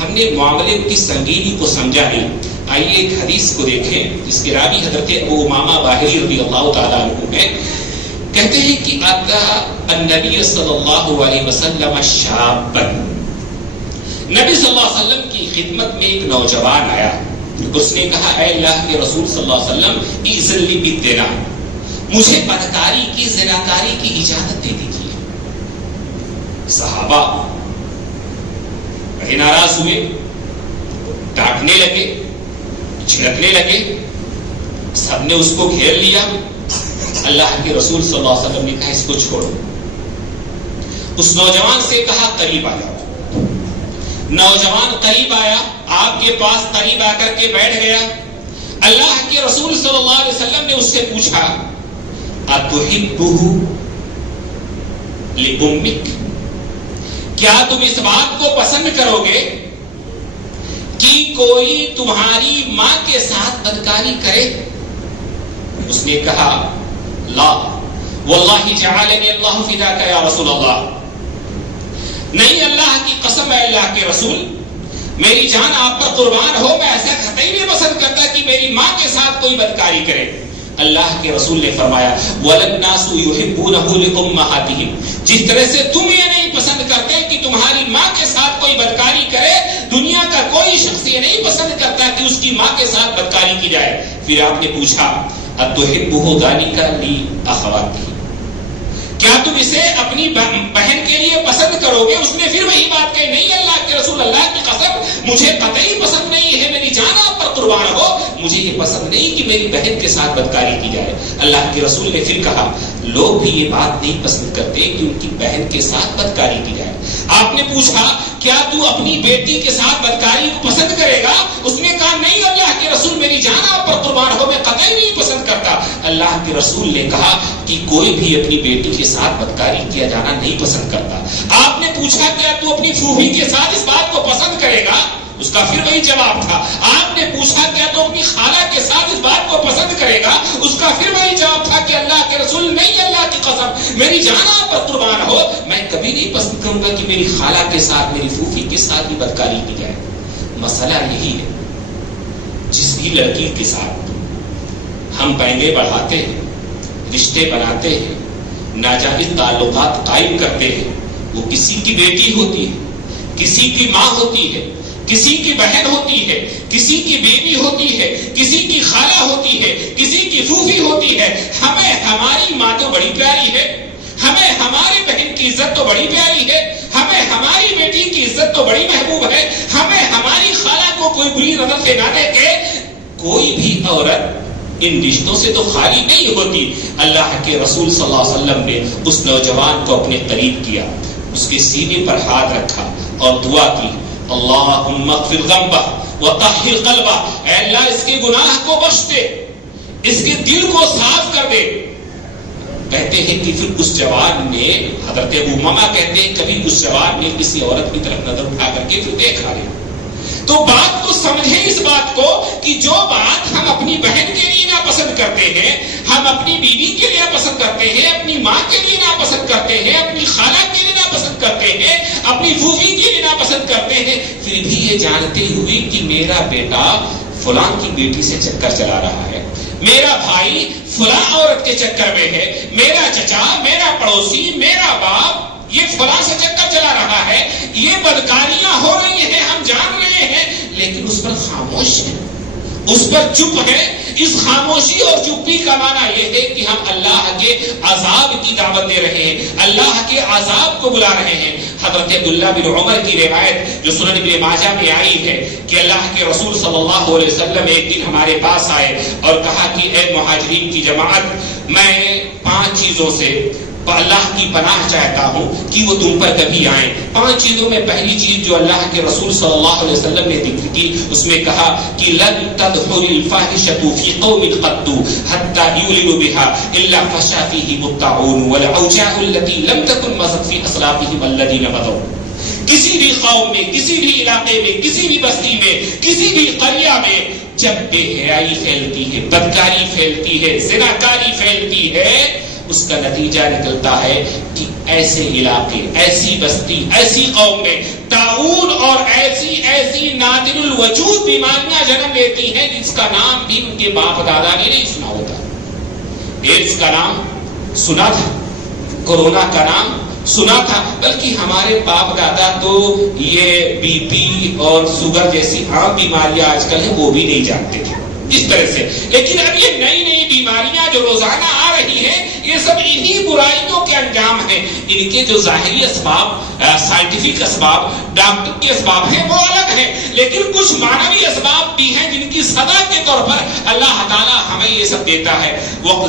ہم نے معاملے کی سنگینی کو سمجھا نہیں. آئیے ایک حدیث کو دیکھیں جس کے راوی حضرت ابو امامہ باہری رضی اللہ تعالیٰ عنہ ہیں. کہتے ہیں کہ آتا النبی صلی اللہ علیہ وسلم شابا، نبی صلی اللہ علیہ وسلم کی خدمت میں ایک نوجوان آیا. اس نے کہا اے اللہ کے رسول صلی اللہ علیہ وسلم اذن لی بالزنا، مجھے بدکاری کی زناکاری کی اجازت دے دیجیے. صحابہ بڑے ناراض ہوئے، ڈانٹنے لگے، چھڑکنے لگے، سب نے اس کو گھیر لیا. اللہ کے رسول صلی اللہ علیہ وسلم نے کہا اس کو چھوڑو. اس نوجوان سے کہا قریب آ جاؤ. نوجوان قریب آیا، آپ کے پاس قریب آ کر کے بیٹھ گیا. اللہ کے رسول صلی اللہ علیہ وسلم نے اس سے پوچھا اتحبہ لأمک، کیا تم اس بات کو پسند کرو گے کہ کوئی تمہاری ماں کے ساتھ بدکاری کرے؟ اس نے کہا لا واللہ جعلنی اللہ فداک یا رسول اللہ، نہیں اللہ کی قسم ہے اللہ کے رسول، میری جان آپ پر قربان ہو، میں ایسا قطعی نہیں پسند کرتا کہ میری ماں کے ساتھ کوئی بدکاری کرے. اللہ کے رسول نے فرمایا وَلَلنَّاسُ يُحِبُّونَهُ لِأُمَّهَاتِهِمْ، جس طرح سے تم یہ نہیں پسند کرتے کہ تمہاری ماں کے ساتھ کوئی بدکاری کرے، دنیا کا کوئی شخص یہ نہیں پسند کرتا کہ اس کی ماں کے ساتھ بدکاری کی جائے. پھر آپ نے پوچھا أَتُحِبُّهُ ذَلِكَ لِأَخَوَاتِهِ، کیا تم اسے اپنی بہن کے لیے پسند کرو گے؟ اس نے پھر وہی بات کہی نہیں اللہ کے رسول، اللہ کی قسم مجھے قطعی پسند نہیں ہے، میری جان آپ پر قربان ہو، مجھے یہ پسند نہیں کہ میری بہن کے ساتھ بدکاری کی جائے. اللہ کے رسول نے پھر کہا لوگ بھی یہ بات نہیں پسند کرتے کہ ان کی بہن کے ساتھ بدکاری کی جائے. آپ نے پوچھا کیا تو اپنی بیٹی کے ساتھ بدکاری کو پسند کرے گا؟ اس نے کہا نہیں اللہ کے رسول، میری جان آپ پر قربان ہو، میں قطعی نہیں پسند کرتا. اللہ کے رسول نے کہا کہ کوئی بھی اپنی بیٹی کے ساتھ بدکاری کیا جانا نہیں پسند کرتا. آپ نے پوچھا کیا تو اپنی پھوپھی کے ساتھ اس بات کو پسند کرے گا؟ اس کا پھر وہی جواب تھا. آپ نے پوچھا کیا تو اپنی خالہ کے ساتھ اس بات کو پسند کرے گا؟ اس کا پھر وہی جواب تھا کہ اللہ کے رسول نہیں اللہ کی قسم میری جان آپ پر قربان ہو، میں کبھی نہیں پسند کروں گا کہ میری خالہ کے ساتھ میری پھوپھی کے ساتھ بھی بدکاری کی جائے. مسئلہ یہی ہے جس بھی لڑکی کے ساتھ ہم پہلے بڑھاتے ہیں، رشتے بناتے ہیں، ناجائز تعلقات قائم کرتے ہیں، وہ کسی کی بیٹی ہوتی ہے، کسی کی ماں ہوتی ہے، کسی کی بہن ہوتی ہے، کسی کی بیوی ہوتی ہے، کسی کی خالہ ہوتی ہے، کسی کی پھوپھی ہوتی ہے. ہمیں ہماری ماں تو بڑی پیاری ہے، ہمیں ہماری بہن کی عزت تو بڑی پیاری ہے، ہمیں ہماری بیٹی کی عزت تو بڑی محبوب ہے، ہمیں ہماری خالہ کو کوئی بری نظر سے نہ دیکھے. کوئی بھی عورت ان رشتوں سے تو خالی نہیں ہوتی. اللہ کے رسول صلی اللہ علیہ وسلم نے اس نوجوان کو اپنے قریب کیا، اس کے سینے پر ہاتھ رکھا اور دعا کی اللہم اغفر ذنبہ وطہر قلبہ، اے اللہ اس کے گناہ کو بخش دے، اس کے دل کو صاف کر دے. کہتے ہیں کہ پھر اس جوان نے، حضرت ابو امامہ کہتے ہیں کبھی اس جوان نے کسی عورت کی طرف نظر اٹھا کر کے پھر دیکھا نہیں. تو بات کو سمجھیں اس بات کو کہ جو بات ہم اپنی بہن کے لیے ناپسند کرتے ہیں، ہم اپنی بیوی کے لیے ناپسند کرتے ہیں، اپنی ماں کے لیے ناپسند کرتے ہیں، اپنی خالہ کے لیے ناپسند کرتے ہیں، اپنی پھوپھی کے لیے ناپسند کرتے ہیں، پھر بھی یہ جانتے ہوئے کہ میرا بیٹا فلاں کی بیٹی سے چکر چلا رہا ہے، میرا بھائی فلاں عورت کے چکر میں ہے، میرا چچا، میرا پڑوسی، میرا باپ یہ فلاں سے چکر چلا رہا ہے، یہ بدکاریاں ہو رہی ہیں، ہم جان رہے ہیں، لیکن اس پر خاموش ہے، اس پر چپ ہے. اس خاموشی اور چپی کا معنی یہ ہے کہ ہم اللہ کے عذاب کی دعوت دے رہے ہیں، اللہ کے عذاب کو بلا رہے ہیں. حضرت عبداللہ بن عمر کی روایت جو سنن ابن ماجہ میں آئی ہے کہ اللہ کے رسول صلی اللہ علیہ وسلم ایک دن ہمارے پاس آئے اور کہا کہ اے مہاجرین کی جماعت، میں 5 چیزوں سے اللہ کی پناہ چاہتا ہوں کہ وہ تم پر کبھی آئیں. 5 چیزوں میں پہلی چیز جو اللہ کے رسول صلی اللہ علیہ وسلم نے ذکر کی، اس میں کہا کہ لن تدخل الفاحشۃ فی قوم قط حتى یعلنوا بها الا فشا فیہم الطاعون والاوجاع التي لم تكن مضت في اسلافهم الذين مضوا. کسی بھی قوم میں، کسی بھی علاقے میں، کسی بھی بستی میں، کسی بھی قریہ میں جب بے حیائی پھیلتی ہے، بدکاری پھیلتی ہے، زناکاری پھیلتی ہے، اس کا نتیجہ نکلتا ہے کہ ایسے علاقے، ایسی بستی، ایسی قوم میں طاعون اور ایسی نادر الوجود بیماریاں جنم لیتی ہیں جس کا نام بھی ان کے باپ دادا نے نہیں سنا ہوتا۔ ایڈز کا نام سنا تھا، کورونا کا نام سنا تھا، بلکہ ہمارے باپ دادا تو یہ بی پی اور شوگر جیسی عام بیماریاں آج کل ہیں وہ بھی نہیں جانتے تھے اس طرح سے۔ لیکن اب یہ نئی نئی بیماریاں جو روزانہ آ رہی ہیں، یہ سب انہی برائیوں کے انجام ہیں۔ ان کے جو ظاہری اسباب، سائنٹیفک اسباب، ڈاکٹر کے اسباب ہیں وہ الگ ہیں، لیکن کچھ معنوی اسباب بھی ہیں جن کی سزا کے طور پر اللہ تعالی ہمیں یہ سب دیتا ہے۔ وہ